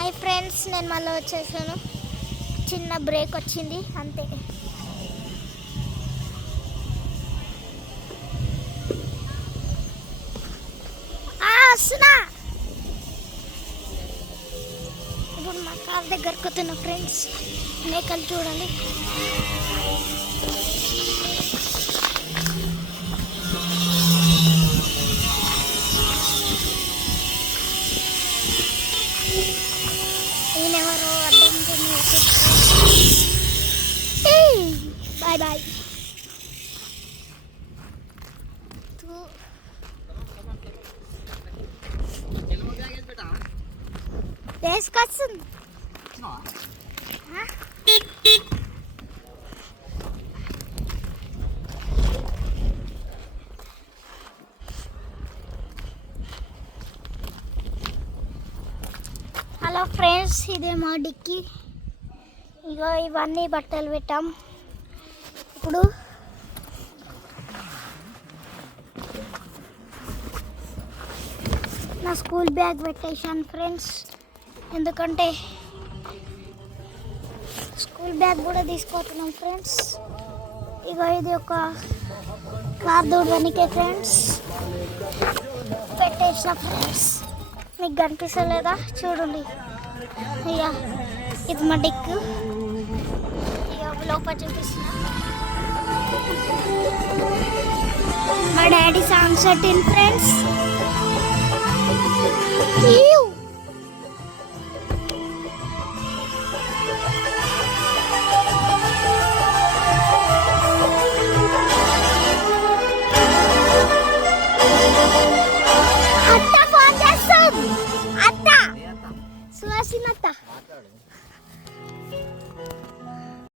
Hi friends, నేను మళ్ళీ వచ్చేసాను. చిన్న బ్రేక్ వచ్చింది అంతే. వస్తున్నా. ఇప్పుడు మా కార్ దగ్గరకు వస్తున్నా ఫ్రెండ్స్. మేకలు చూడండి. ఈయనెవరో అడ్డం బాయ్ బాయ్. తీసుకొస్తుంది. హలో ఫ్రెండ్స్, ఇదే మా డిక్కీ. ఇగో ఇవన్నీ బట్టలు పెట్టాం. ఇప్పుడు నా స్కూల్ బ్యాగ్ పెట్టేశాను ఫ్రెండ్స్, ఎందుకంటే స్కూల్ బ్యాగ్ కూడా తీసుకుపోతున్నాం ఫ్రెండ్స్. ఇగో ఇది ఒక కార్ దూడడానికే ఫ్రెండ్స్ పెట్టేసిన ఫ్రెండ్స్. మీకు కనిపిస్తలేదా? చూడండి. ఇక ఇది మా డిక్. ఇక లోపల చూపిస్తున్నా. మా డాడీ సాంగ్స్ పెట్టింది ఫ్రెండ్స్. సుహాసినత్త